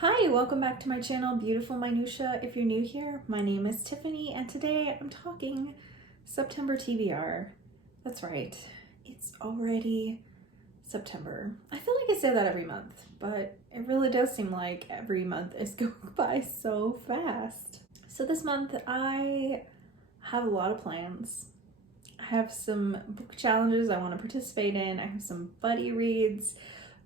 Hi, welcome back to my channel, Beautiful Minutia. If you're new here, my name is Tiffany, and today I'm talking September TBR. That's right, it's already September. I feel like I say that every month, but it really does seem like every month is going by so fast. So this month I have a lot of plans. I have some book challenges I want to participate in. I have some buddy reads.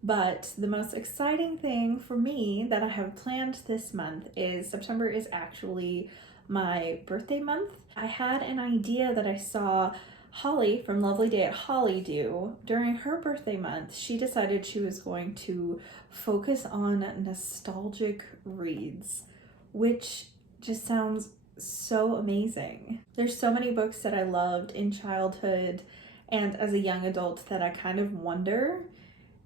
But the most exciting thing for me that I have planned this month is September is actually my birthday month. I had an idea that I saw Holly from Lovely Day at Holly do during her birthday month. She decided she was going to focus on nostalgic reads, which just sounds so amazing. There's so many books that I loved in childhood and as a young adult that I kind of wonder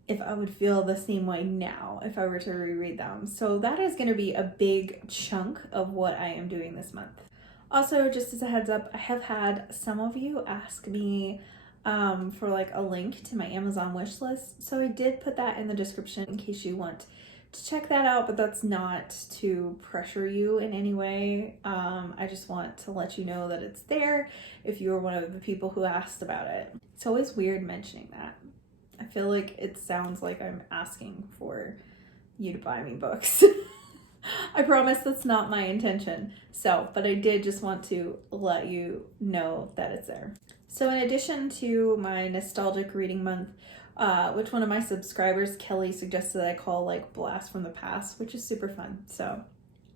if I would feel the same way now if I were to reread them. So that is going to be a big chunk of what I am doing this month. Also, just as a heads up, I have had some of you ask me for like a link to my Amazon wish list. So I did put that in the description in case you want to check that out, but that's not to pressure you in any way. I just want to let you know that it's there if you were one of the people who asked about it. It's always weird mentioning that. I feel like it sounds like I'm asking for you to buy me books. I promise that's not my intention. But I did just want to let you know that it's there. So in addition to my nostalgic reading month, which one of my subscribers, Kelly, suggested that I call like Blast from the Past, which is super fun. So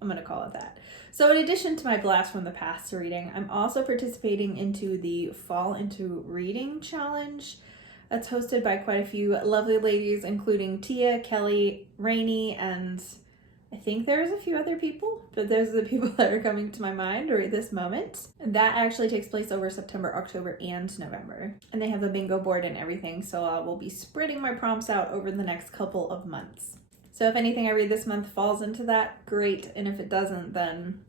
I'm going to call it that. So in addition to my Blast from the Past reading, I'm also participating into the Fall into Reading Challenge. That's hosted by quite a few lovely ladies, including Tia, Kelly, Rainey, and I think there's a few other people, but those are the people that are coming to my mind right this moment. That actually takes place over September, October, and November. And they have a bingo board and everything, so I will be spreading my prompts out over the next couple of months. So if anything I read this month falls into that, great. And if it doesn't, then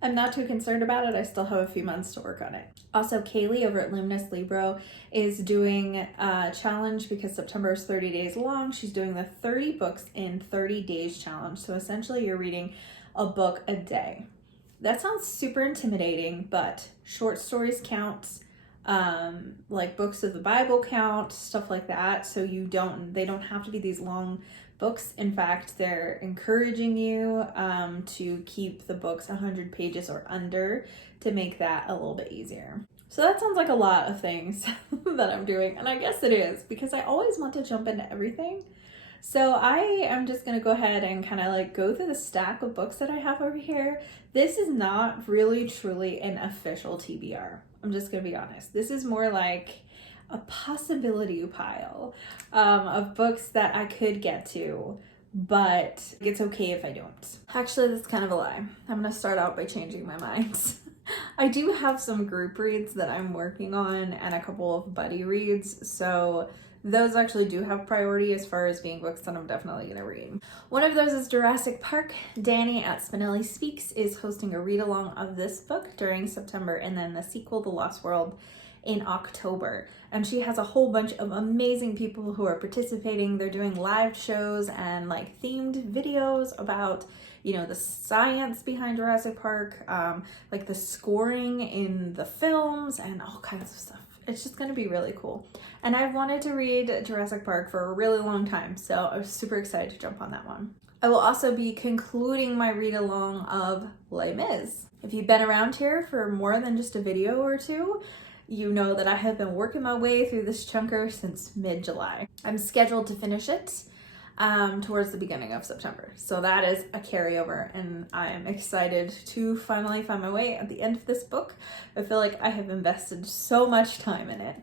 I'm not too concerned about it. I still have a few months to work on it. Also, Kaylee over at Luminous Libro is doing a challenge because September is 30 days long. She's doing the 30 books in 30 days challenge. So essentially you're reading a book a day. That sounds super intimidating, but short stories count, like books of the Bible count, stuff like that. So they don't have to be these long books. In fact, they're encouraging you to keep the books 100 pages or under to make that a little bit easier. So that sounds like a lot of things that I'm doing, and I guess it is because I always want to jump into everything. So I am just gonna go ahead and kind of like go through the stack of books that I have over here. This is not really truly an official TBR. I'm just gonna be honest. This is more like a possibility pile of books that I could get to, but it's okay if I don't. Actually, that's kind of a lie. I'm gonna start out by changing my mind. I do have some group reads that I'm working on and a couple of buddy reads, so those actually do have priority as far as being books that I'm definitely gonna read. One of those is Jurassic Park. Danny at Spinelli Speaks is hosting a read-along of this book during September, and then the sequel, The Lost World, in October. And she has a whole bunch of amazing people who are participating. They're doing live shows and like themed videos about, you know, the science behind Jurassic Park, like the scoring in the films and all kinds of stuff. It's just going to be really cool. And I've wanted to read Jurassic Park for a really long time, so I was super excited to jump on that one. I will also be concluding my read along of Les Mis. If you've been around here for more than just a video or two, you know that I have been working my way through this chunker since mid-July. I'm scheduled to finish it towards the beginning of September. So that is a carryover, and I am excited to finally find my way at the end of this book. I feel like I have invested so much time in it.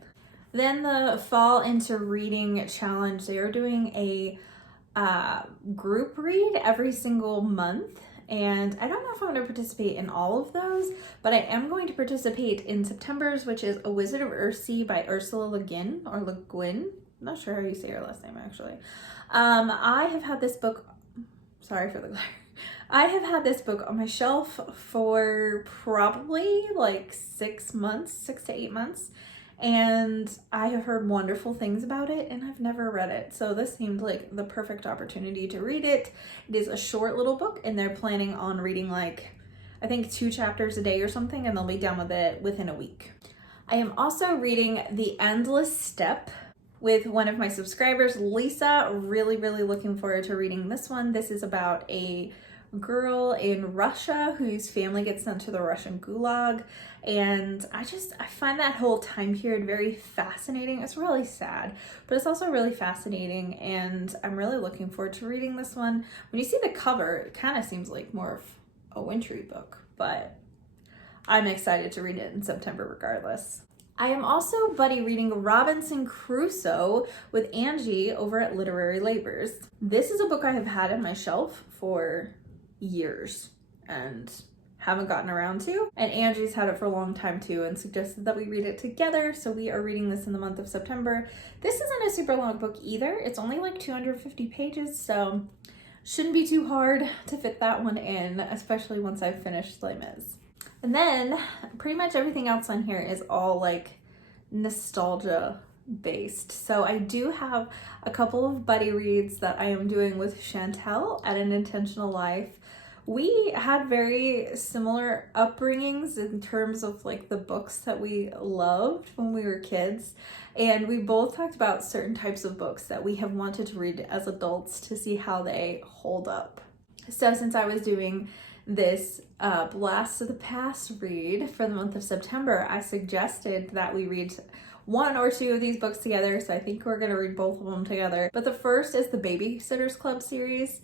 Then the Fall into Reading Challenge, they are doing a group read every single month. And I don't know if I'm going to participate in all of those, but I am going to participate in September's, which is A Wizard of Earthsea by Ursula Le Guin, or Le Guin. I'm not sure how you say her last name, actually. I have had this book, sorry for the glare. I have had this book on my shelf for probably like 6 to 8 months. and I have heard wonderful things about it, and I've never read it. So this seemed like the perfect opportunity to read it. It is a short little book, and they're planning on reading like, I think 2 chapters a day or something, and they'll be done with it within a week. I am also reading The Endless Step with one of my subscribers, Lisa. Really, really looking forward to reading this one. This is about a girl in Russia whose family gets sent to the Russian gulag, and I find that whole time period very fascinating. It's really sad, but it's also really fascinating, and I'm really looking forward to reading this one. When you see the cover, it kind of seems like more of a wintry book, but I'm excited to read it in September regardless. I am also buddy reading Robinson Crusoe with Angie over at Literary Labors. This is a book I have had on my shelf for years and haven't gotten around to. And Angie's had it for a long time too and suggested that we read it together. So we are reading this in the month of September. This isn't a super long book either. It's only like 250 pages, so shouldn't be too hard to fit that one in, especially once I've finished Les Mis. And then pretty much everything else on here is all like nostalgia based. So I do have a couple of buddy reads that I am doing with Chantel at An Intentional Life. We had very similar upbringings in terms of like the books that we loved when we were kids. And we both talked about certain types of books that we have wanted to read as adults to see how they hold up. So since I was doing this Blast of the Past read for the month of September, I suggested that we read 1 or 2 of these books together. So I think we're going to read both of them together. But the first is the Babysitter's Club series.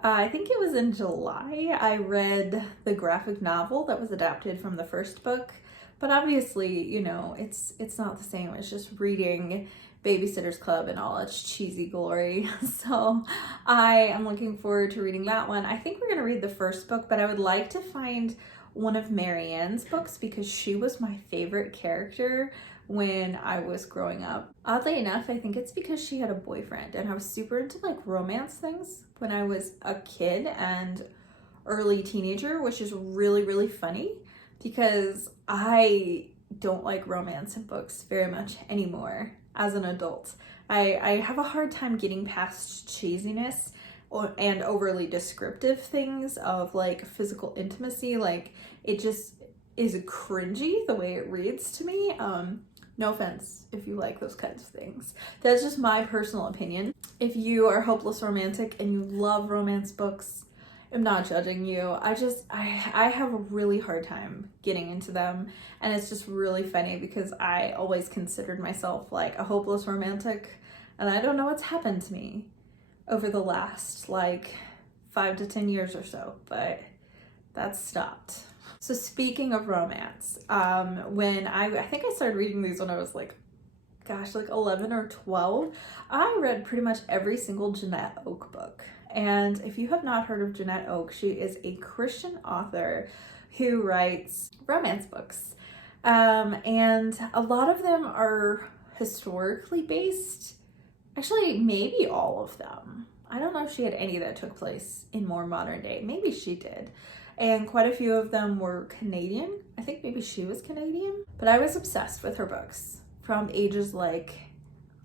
I think it was in July I read the graphic novel that was adapted from the first book. But obviously, you know, it's not the same as just reading Babysitter's Club and all its cheesy glory. So I am looking forward to reading that one. I think we're going to read the first book, but I would like to find one of Marianne's books because she was my favorite character when I was growing up. Oddly enough, I think it's because she had a boyfriend, and I was super into like romance things when I was a kid and early teenager, which is really, really funny because I don't like romance in books very much anymore as an adult. I have a hard time getting past cheesiness and overly descriptive things of like physical intimacy. Like it just is cringy the way it reads to me. No offense if you like those kinds of things. That's just my personal opinion. If you are hopeless romantic and you love romance books, I'm not judging you. I have a really hard time getting into them, and it's just really funny because I always considered myself like a hopeless romantic, and I don't know what's happened to me over the last like 5 to 10 years or so, but that's stopped. So speaking of romance, when I think I started reading these when I was like 11 or 12, I read pretty much every single Jeanette Oke book. And if you have not heard of Jeanette Oke, she is a Christian author who writes romance books. And a lot of them are historically based. Actually, maybe all of them. I don't know if she had any that took place in more modern day. Maybe she did. And quite a few of them were Canadian. I think maybe she was Canadian. But I was obsessed with her books from ages like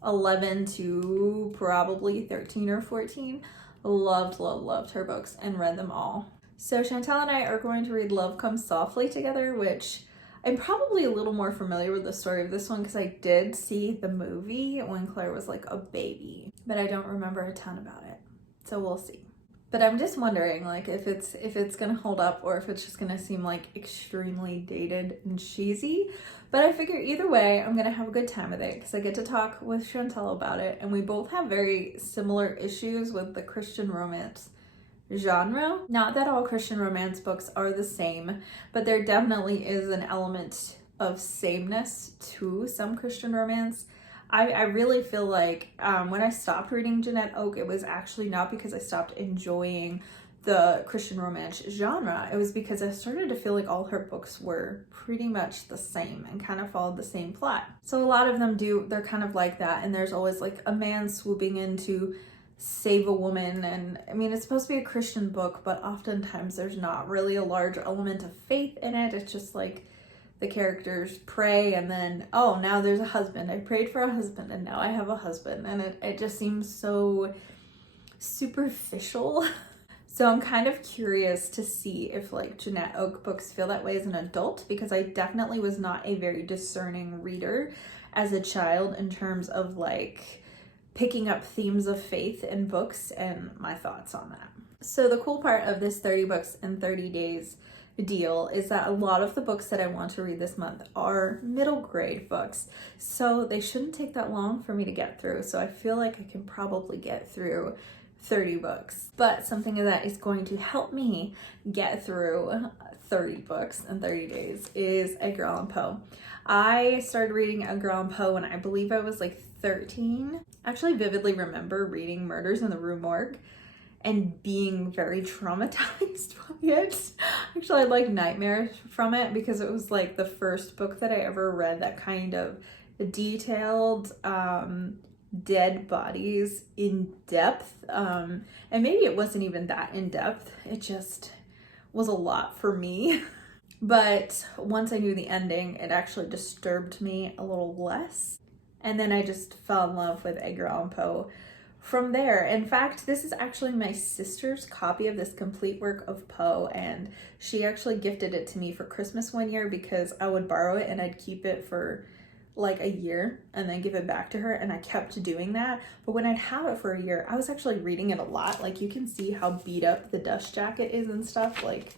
11 to probably 13 or 14. Loved her books and read them all. So Chantel and I are going to read Love Comes Softly together, which I'm probably a little more familiar with the story of this one because I did see the movie when Claire was like a baby, but I don't remember a ton about it. So we'll see. But I'm just wondering like if it's gonna hold up or if it's just gonna seem like extremely dated and cheesy. But I figure either way, I'm gonna have a good time with it because I get to talk with Chantel about it, and we both have very similar issues with the Christian romance genre. Not that all Christian romance books are the same, but there definitely is an element of sameness to some Christian romance. I really feel like when I stopped reading Jeanette Oke, it was actually not because I stopped enjoying the Christian romance genre. It was because I started to feel like all her books were pretty much the same and kind of followed the same plot. So a lot of them they're kind of like that, and there's always like a man swooping in to save a woman. And I mean, it's supposed to be a Christian book, but oftentimes there's not really a large element of faith in it. It's just like the characters pray and then, oh, now there's a husband. I prayed for a husband and now I have a husband. And it just seems so superficial. So I'm kind of curious to see if like Jeanette Oak books feel that way as an adult, because I definitely was not a very discerning reader as a child in terms of like picking up themes of faith in books and my thoughts on that. So the cool part of this 30 books in 30 days deal is that a lot of the books that I want to read this month are middle grade books, so they shouldn't take that long for me to get through. So I feel like I can probably get through 30 books. But something that is going to help me get through 30 books in 30 days is Edgar Allan Poe. I started reading Edgar Allan Poe when I believe I was like 13. I actually vividly remember reading Murders in the Rue Morgue and being very traumatized by it. Actually, I had like nightmares from it because it was like the first book that I ever read that kind of detailed dead bodies in depth. And maybe it wasn't even that in depth. It just was a lot for me. But once I knew the ending, it actually disturbed me a little less. And then I just fell in love with Edgar Allan Poe from there. In fact, this is actually my sister's copy of this complete work of Poe, and she actually gifted it to me for Christmas one year because I would borrow it and I'd keep it for like a year and then give it back to her, and I kept doing that. But when I'd have it for a year, I was actually reading it a lot. Like you can see how beat up the dust jacket is and stuff. Like,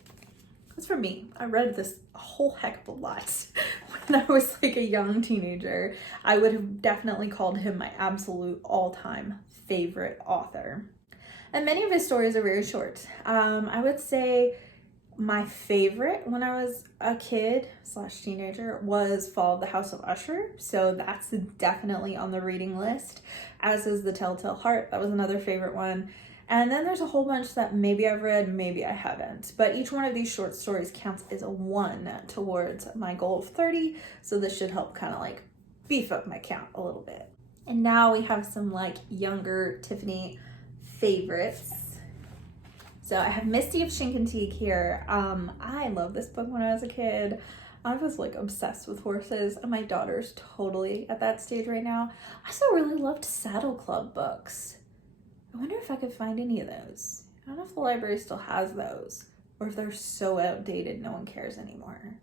it's for me. I read this a whole heck of a lot when I was like a young teenager. I would have definitely called him my absolute all-time favorite author. And many of his stories are very short. I would say my favorite when I was a kid / teenager was Fall of the House of Usher. So that's definitely on the reading list, as is The Telltale Heart. That was another favorite one. And then there's a whole bunch that maybe I've read, maybe I haven't. But each one of these short stories counts as a 1 towards my goal of 30. So this should help kind of like beef up my count a little bit. And now we have some like younger Tiffany favorites. So I have Misty of Shinkantique here. I love this book when I was a kid. I was like obsessed with horses, and my daughter's totally at that stage right now. I also really loved Saddle Club books. I wonder if I could find any of those. I don't know if the library still has those, or if they're so outdated no one cares anymore.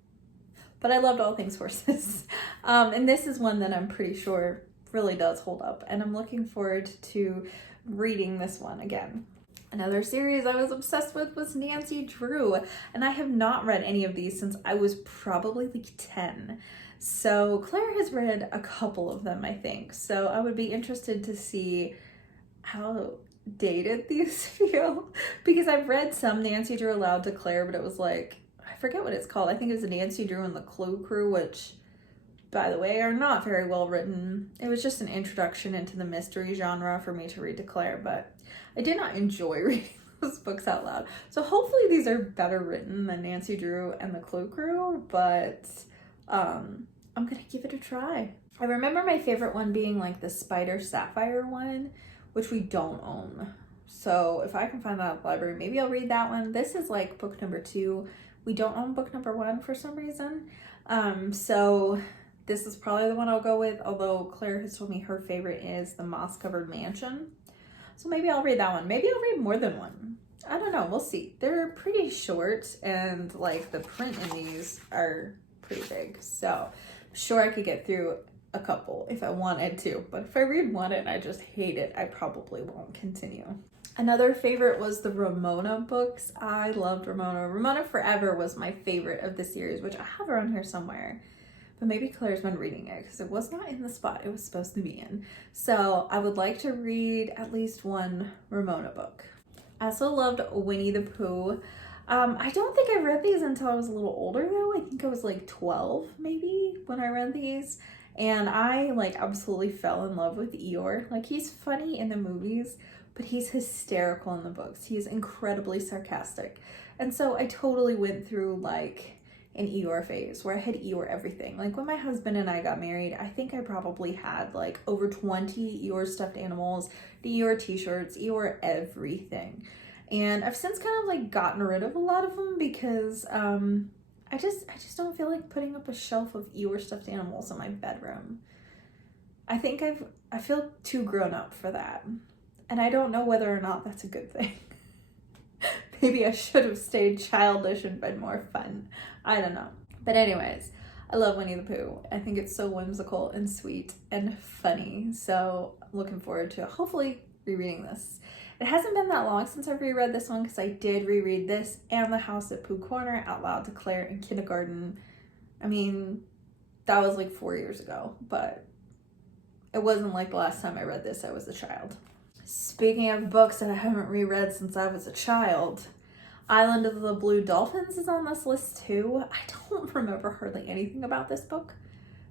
But I loved all things horses. And this is one that I'm pretty sure really does hold up, and I'm looking forward to reading this one again. Another series I was obsessed with was Nancy Drew, and I have not read any of these since I was probably like 10. So Claire has read a couple of them, I think. So I would be interested to see how dated these feel, because I've read some Nancy Drew aloud to Claire, but it was like, I forget what it's called. I think it was Nancy Drew and the Clue Crew, which, by the way, are not very well written. It was just an introduction into the mystery genre for me to read to Claire, but I did not enjoy reading those books out loud. So hopefully these are better written than Nancy Drew and the Clue Crew, but I'm gonna give it a try. I remember my favorite one being like the Spider Sapphire one, which we don't own. So if I can find that at the library, maybe I'll read that one. This is like book number 2. We don't own book number 1 for some reason. So this is probably the one I'll go with, although Claire has told me her favorite is The Moss-Covered Mansion. So maybe I'll read that one. Maybe I'll read more than one. I don't know, we'll see. They're pretty short, and like the print in these are pretty big. So I'm sure I could get through a couple if I wanted to, but if I read one and I just hate it, I probably won't continue. Another favorite was the Ramona books. I loved Ramona. Ramona Forever was my favorite of the series, which I have around here somewhere. But maybe Claire's been reading it because it was not in the spot it was supposed to be in. So I would like to read at least one Ramona book. I also loved Winnie the Pooh. I don't think I read these until I was a little older though. I think I was like 12 maybe when I read these. And I like absolutely fell in love with Eeyore. Like, he's funny in the movies, but he's hysterical in the books. He is incredibly sarcastic. And so I totally went through like an Eeyore phase where I had Eeyore everything. Like when my husband and I got married, I think I probably had like over 20 Eeyore stuffed animals, the Eeyore t-shirts, Eeyore everything. And I've since kind of like gotten rid of a lot of them because I just don't feel like putting up a shelf of Eeyore stuffed animals in my bedroom. I think I feel too grown up for that. And I don't know whether or not that's a good thing. Maybe I should have stayed childish and been more fun. I don't know. But anyways, I love Winnie the Pooh. I think it's so whimsical and sweet and funny. So looking forward to hopefully rereading this. It hasn't been that long since I've reread this one because I did reread this and The House at Pooh Corner out loud to Claire in kindergarten. I mean, that was like 4 years ago, but it wasn't like the last time I read this, I was a child. Speaking of books that I haven't reread since I was a child, Island of the Blue Dolphins is on this list too. I don't remember hardly anything about this book.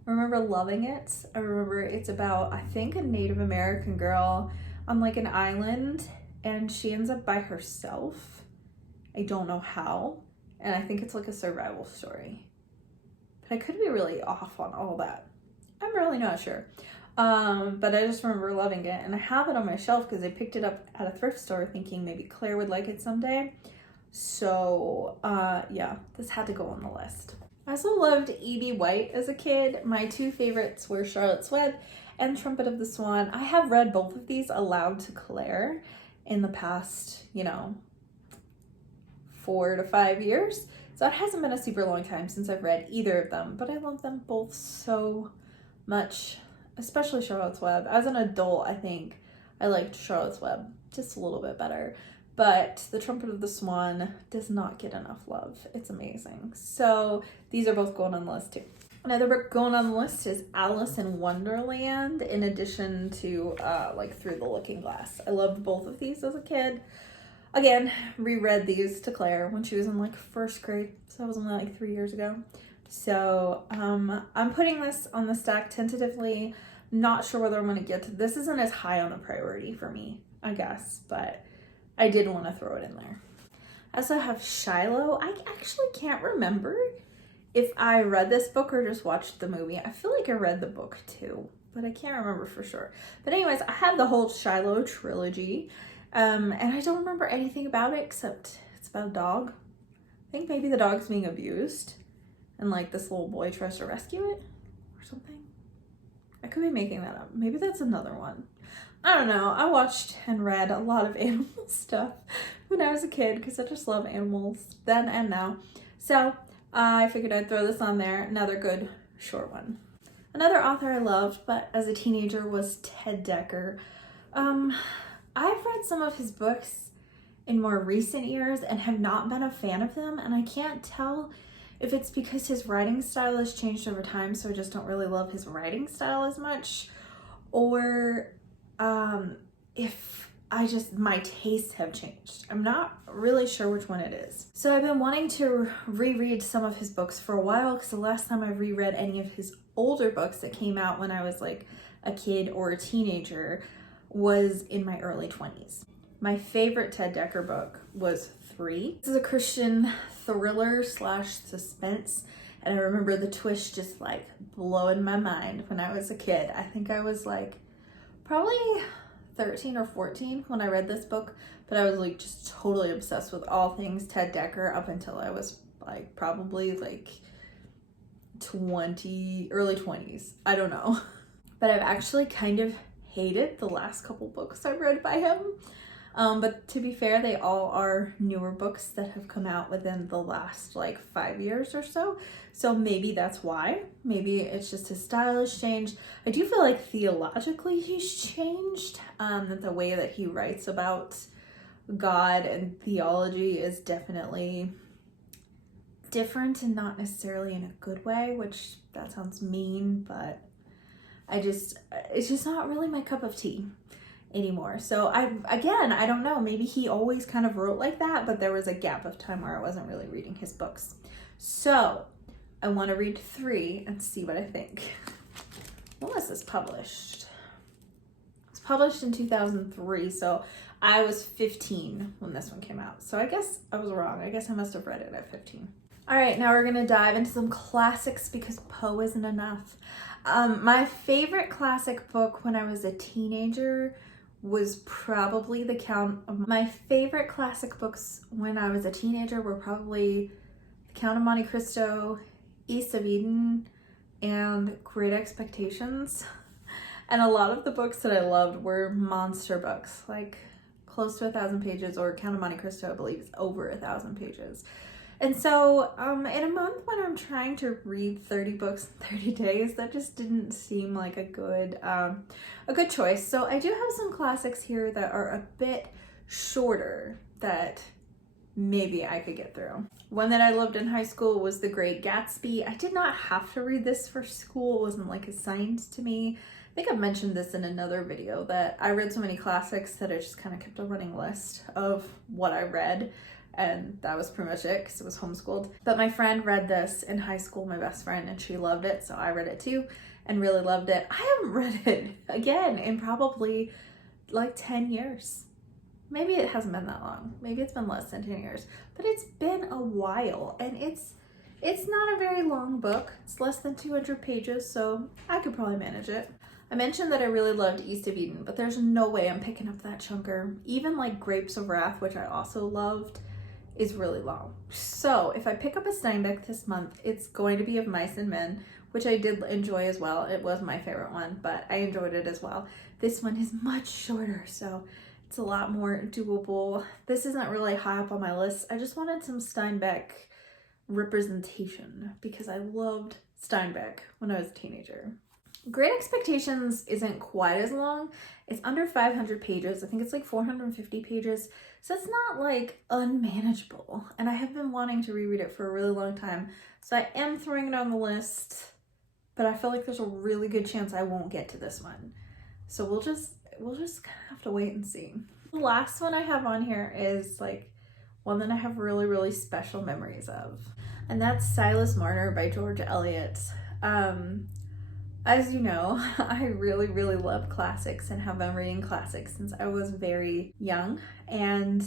I remember loving it. I remember it's about, I think, a Native American girl on like an island and she ends up by herself. I don't know how. And I think it's like a survival story. But I could be really off on all that. I'm really not sure. But I just remember loving it, and I have it on my shelf because I picked it up at a thrift store thinking maybe Claire would like it someday. So yeah, this had to go on the list. I also loved E.B. White as a kid. My two favorites were Charlotte's Web and Trumpet of the Swan. I have read both of these aloud to Claire in the past, 4 to 5 years. So it hasn't been a super long time since I've read either of them, but I love them both so much. Especially Charlotte's Web. As an adult, I think I liked Charlotte's Web just a little bit better. But The Trumpet of the Swan does not get enough love. It's amazing. So these are both going on the list too. Another book going on the list is Alice in Wonderland, in addition to Through the Looking Glass. I loved both of these as a kid. Again, reread these to Claire when she was in first grade. So that was only 3 years ago. So I'm putting this on the stack tentatively. Not sure whether I'm going to get to this. Isn't as high on a priority for me, I guess, but I did want to throw it in there. I also have Shiloh. I actually can't remember if I read this book or just watched the movie. I feel like I read the book too, but I can't remember for sure. But anyways, I have the whole Shiloh trilogy, and I don't remember anything about it except it's about a dog. I think maybe the dog's being abused. And this little boy tries to rescue it or something. I could be making that up. Maybe that's another one. I don't know. I watched and read a lot of animal stuff when I was a kid because I just love animals then and now. So I figured I'd throw this on there. Another good short one. Another author I loved, but as a teenager, was Ted Dekker. I've read some of his books in more recent years and have not been a fan of them, and I can't tell if it's because his writing style has changed over time, so I just don't really love his writing style as much, or if my tastes have changed. I'm not really sure which one it is. So I've been wanting to reread some of his books for a while because the last time I reread any of his older books that came out when I was a kid or a teenager was in my early 20s. My favorite Ted Dekker book was 3. This is a Christian thriller / suspense, and I remember the twist just blowing my mind when I was a kid. I think I was probably 13 or 14 when I read this book, but I was just totally obsessed with all things Ted Dekker up until I was probably 20, early 20s. I don't know. But I've actually kind of hated the last couple books I've read by him. But to be fair, they all are newer books that have come out within the last 5 years or so. So maybe that's why. Maybe it's just his style has changed. I do feel theologically he's changed. That the way that he writes about God and theology is definitely different and not necessarily in a good way, which that sounds mean, but it's just not really my cup of tea anymore. So I don't know, maybe he always kind of wrote like that, but there was a gap of time where I wasn't really reading his books. So I want to read 3 and see what I think. When was this published? It was published in 2003, so I was 15 when this one came out. So I guess I was wrong. I guess I must have read it at 15. All right, now we're gonna dive into some classics because Poe isn't enough. My favorite classic book when I was a teenager was probably My favorite classic books when I was a teenager were probably The Count of Monte Cristo, East of Eden, and Great Expectations. And a lot of the books that I loved were monster books, like close to 1,000 pages, or Count of Monte Cristo, I believe, is over 1,000 pages. And so in a month when I'm trying to read 30 books in 30 days, that just didn't seem like a good choice. So I do have some classics here that are a bit shorter that maybe I could get through. One that I loved in high school was The Great Gatsby. I did not have to read this for school. It wasn't like assigned to me. I think I've mentioned this in another video that I read so many classics that I just kind of kept a running list of what I read. And that was pretty much it because it was homeschooled. But my friend read this in high school, my best friend, and she loved it. So I read it too and really loved it. I haven't read it again in probably like 10 years. Maybe it hasn't been that long. Maybe it's been less than 10 years. But it's been a while, and it's not a very long book. It's less than 200 pages, so I could probably manage it. I mentioned that I really loved East of Eden, but there's no way I'm picking up that chunker. Even like Grapes of Wrath, which I also loved, is really long. So if I pick up a Steinbeck this month, it's going to be of Mice and Men, which I did enjoy as well. It was my favorite one, but I enjoyed it as well. This one is much shorter, so it's a lot more doable. This isn't really high up on my list. I just wanted some Steinbeck representation because I loved Steinbeck when I was a teenager. Great Expectations isn't quite as long. It's under 500 pages. I think it's like 450 pages. So it's not like unmanageable. And I have been wanting to reread it for a really long time. So I am throwing it on the list, but I feel like there's a really good chance I won't get to this one. So we'll just have to wait and see. The last one I have on here is like one that I have really, really special memories of. And that's Silas Marner by George Eliot. As you know, I really, really love classics and have been reading classics since I was very young. And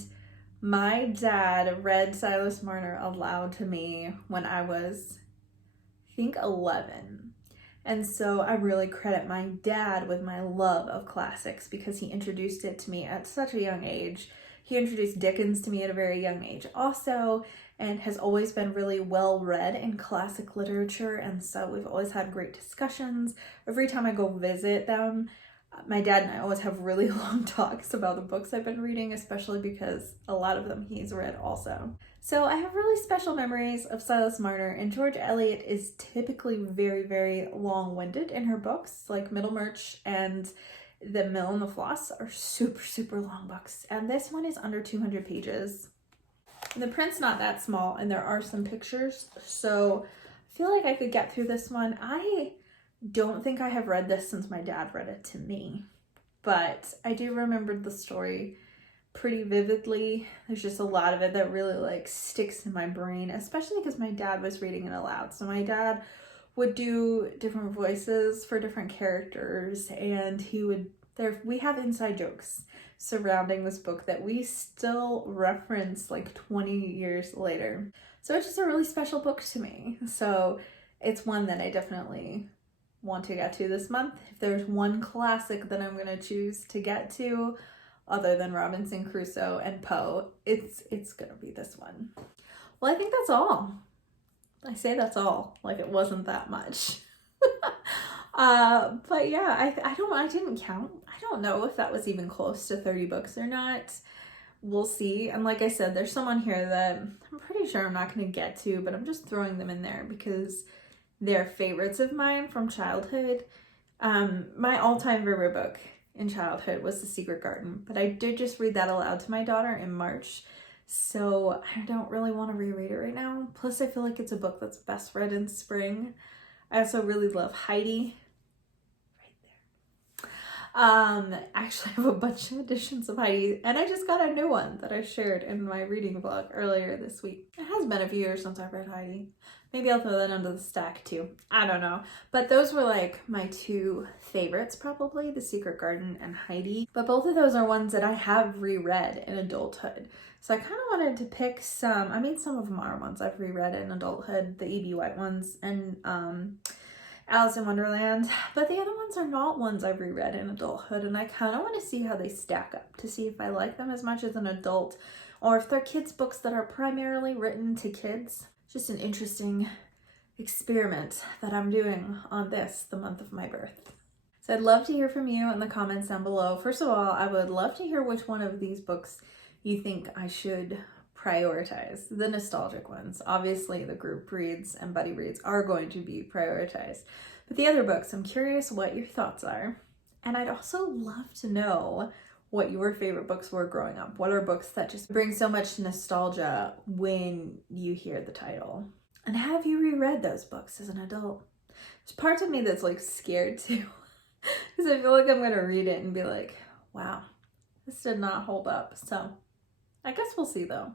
my dad read Silas Marner aloud to me when I was, I think, 11. And so I really credit my dad with my love of classics because he introduced it to me at such a young age. He introduced Dickens to me at a very young age also, and has always been really well read in classic literature. And so we've always had great discussions. Every time I go visit them, my dad and I always have really long talks about the books I've been reading, especially because a lot of them he's read also. So I have really special memories of Silas Marner, and George Eliot is typically very, very long-winded in her books, like Middlemarch and The Mill and the Floss are super, super long books. And this one is under 200 pages. And the print's not that small, and there are some pictures, so I feel like I could get through this one. I don't think I have read this since my dad read it to me, but I do remember the story pretty vividly. There's just a lot of it that really like sticks in my brain, especially because my dad was reading it aloud. So my dad would do different voices for different characters, and we have inside jokes surrounding this book that we still reference like 20 years later. So it's just a really special book to me. So it's one that I definitely want to get to this month. If there's one classic that I'm going to choose to get to, other than Robinson Crusoe and Poe, it's going to be this one. Well, I think that's all. I say that's all, like it wasn't that much. But yeah, I didn't count. I don't know if that was even close to 30 books or not. We'll see. And like I said, there's some on here that I'm pretty sure I'm not going to get to, but I'm just throwing them in there because they're favorites of mine from childhood. My all-time favorite book in childhood was The Secret Garden, but I did just read that aloud to my daughter in March. So I don't really want to reread it right now. Plus I feel like it's a book that's best read in spring. I also really love Heidi. Actually, I have a bunch of editions of Heidi, and I just got a new one that I shared in my reading vlog earlier this week. It has been a few years since I've read Heidi. Maybe I'll throw that under the stack too. I don't know. But those were like my two favorites probably, The Secret Garden and Heidi. But both of those are ones that I have reread in adulthood. So I kind of wanted to pick some, some of them are ones I've reread in adulthood, the E.B. White ones and Alice in Wonderland, but the other ones are not ones I've reread in adulthood, and I kind of want to see how they stack up to see if I like them as much as an adult or if they're kids' books that are primarily written to kids. just an interesting experiment that I'm doing on this, the month of my birth. So I'd love to hear from you in the comments down below. First of all, I would love to hear which one of these books you think I should prioritize. The nostalgic ones. Obviously, the group reads and buddy reads are going to be prioritized. But the other books, I'm curious what your thoughts are. And I'd also love to know what your favorite books were growing up. What are books that just bring so much nostalgia when you hear the title? And have you reread those books as an adult? There's parts of me that's like scared too. Because I feel like I'm going to read it and be like, wow, this did not hold up. So I guess we'll see though.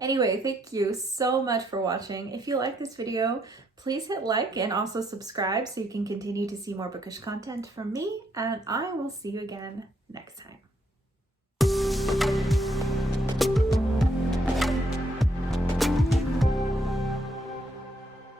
Anyway, thank you so much for watching. If you like this video, please hit like and also subscribe so you can continue to see more bookish content from me. And I will see you again next time.